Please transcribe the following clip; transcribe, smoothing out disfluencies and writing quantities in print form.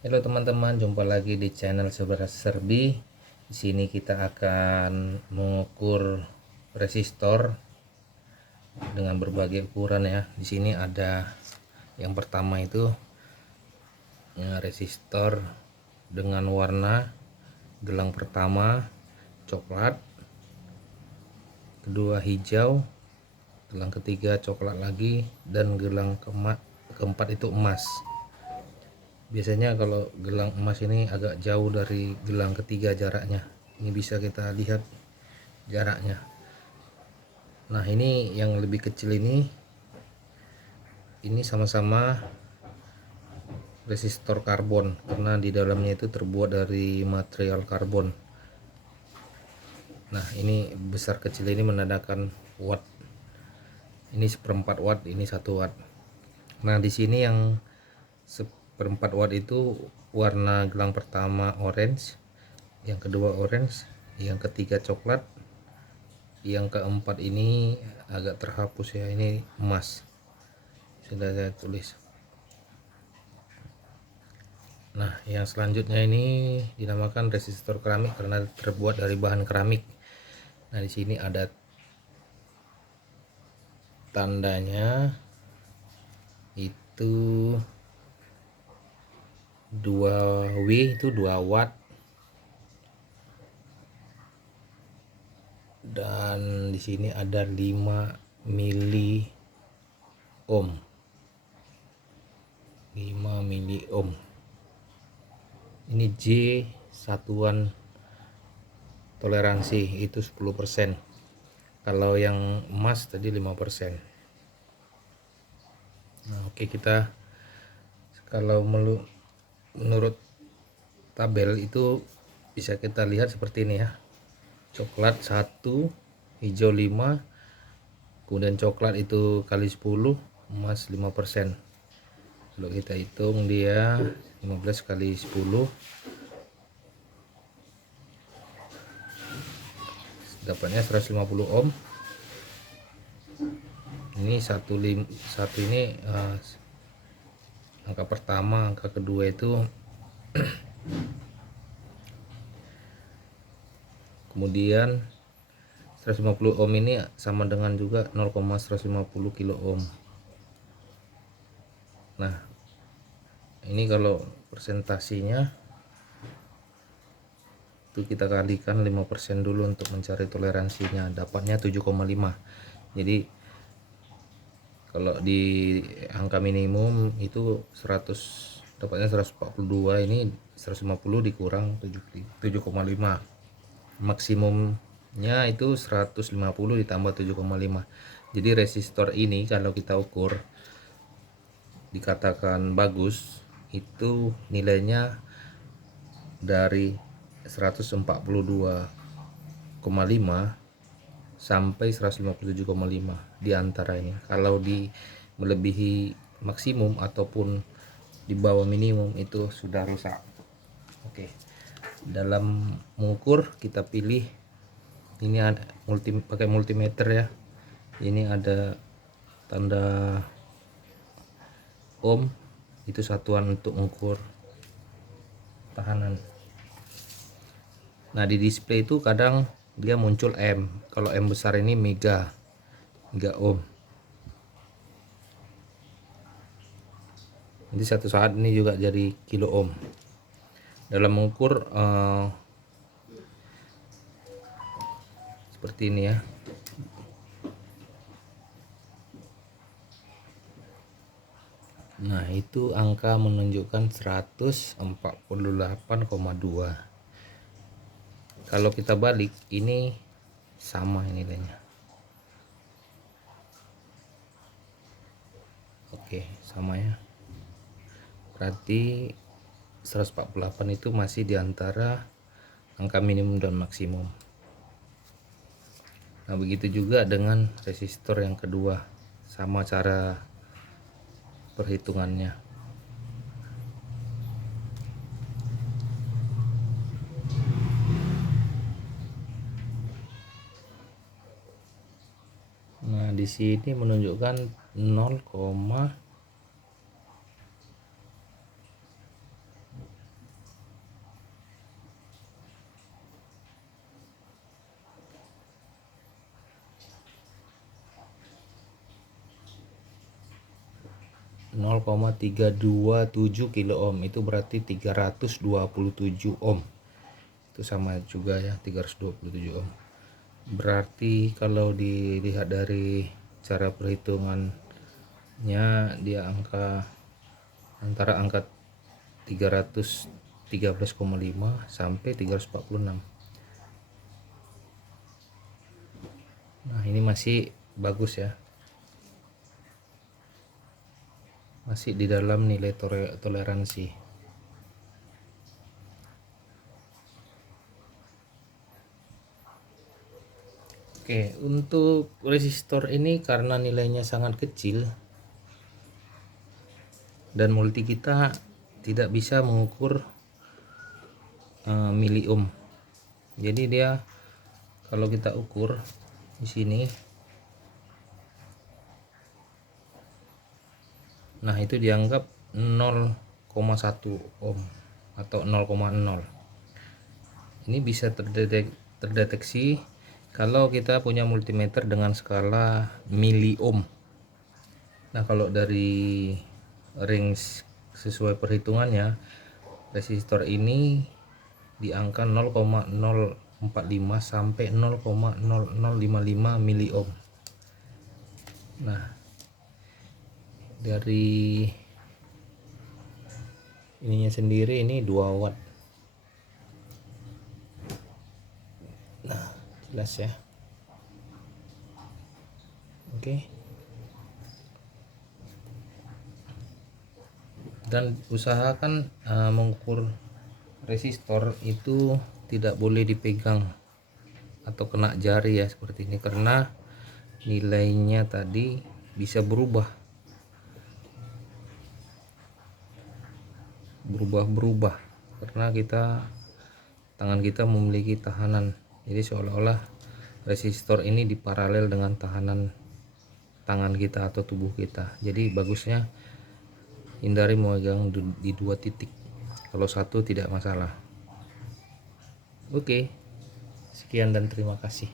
Halo teman-teman, jumpa lagi di channel Sobat Serbi. Di sini kita akan mengukur resistor dengan berbagai ukuran ya. Di sini ada yang pertama itu ya, resistor dengan warna gelang pertama coklat, kedua hijau, gelang ketiga coklat lagi, dan gelang keempat itu emas. Biasanya kalau gelang emas ini agak jauh dari gelang ketiga jaraknya. Ini bisa kita lihat jaraknya. Nah, ini yang lebih kecil ini sama-sama resistor karbon karena di dalamnya itu terbuat dari material karbon. Nah, ini besar kecil ini menandakan watt. Ini seperempat watt, ini 1 watt. Nah, di sini yang seperempat watt itu warna gelang pertama orange, yang kedua orange, yang ketiga coklat, yang keempat ini agak terhapus ya, ini emas, sudah saya tulis. Nah, yang selanjutnya ini dinamakan resistor keramik karena terbuat dari bahan keramik. Nah, di sini ada tandanya, itu 2W itu 2 watt, dan di sini ada 5 mili ohm. 5 mili ohm. Ini J satuan toleransi itu 10%. Kalau yang emas tadi 5%. Nah, oke, kita kalau menurut tabel itu bisa kita lihat seperti ini ya. Coklat 1, hijau 5, kemudian coklat itu kali 10, emas 5%. Kalau kita hitung dia 15 kali 10 dapatnya 150 ohm. Ini satu ini angka pertama, angka kedua itu kemudian 150 ohm ini sama dengan juga 0,150 kilo ohm. Nah, ini kalau presentasinya itu kita kalikan 5% dulu untuk mencari toleransinya, dapatnya 7,5. Jadi kalau di angka minimum itu 100, dapatnya 142, ini 150 dikurang 7,5. Maksimumnya itu 150 ditambah 7,5. Jadi resistor ini kalau kita ukur dikatakan bagus itu nilainya dari 142,5 sampai 157,5 di antaranya. Kalau di melebihi maksimum ataupun di bawah minimum itu sudah rusak. Oke. Dalam mengukur kita pilih ini ada pakai multimeter ya. Ini ada tanda ohm, itu satuan untuk mengukur tahanan. Nah, di display itu kadang dia muncul M. Kalau M besar ini mega ohm. Jadi satu saat ini juga jadi kilo ohm. Dalam mengukur seperti ini ya. Nah, itu angka menunjukkan 148,2. Kalau kita balik ini sama nilainya. Oke, sama ya. Berarti 148 itu masih di antara angka minimum dan maksimum. Nah, begitu juga dengan resistor yang kedua, sama cara perhitungannya. Nah, di sini menunjukkan 0, 0,327 kilo ohm, itu berarti 327 ohm. Itu sama juga ya, 327 ohm. Berarti kalau dilihat dari cara perhitungannya, dia antara angka 313,5 sampai 346. Nah, ini masih bagus ya, masih di dalam nilai toleransi. Oke, untuk resistor ini karena nilainya sangat kecil dan multi kita tidak bisa mengukur mili ohm. Jadi dia kalau kita ukur di sini, nah itu dianggap 0,1 ohm atau 0,0. Ini bisa terdeteksi kalau kita punya multimeter dengan skala mili ohm. Nah, kalau dari range sesuai perhitungannya, resistor ini di angka 0,045 sampai 0,0055 mili ohm. Nah, dari ininya sendiri ini 2 watt. Nah, jelas ya. Oke. Dan usahakan mengukur resistor itu tidak boleh dipegang atau kena jari ya, seperti ini, karena nilainya tadi bisa berubah karena tangan kita memiliki tahanan. Jadi seolah-olah resistor ini diparalel dengan tahanan tangan kita atau tubuh kita. Jadi bagusnya hindari memegang di 2 titik. Kalau 1 tidak masalah. Oke, sekian dan terima kasih.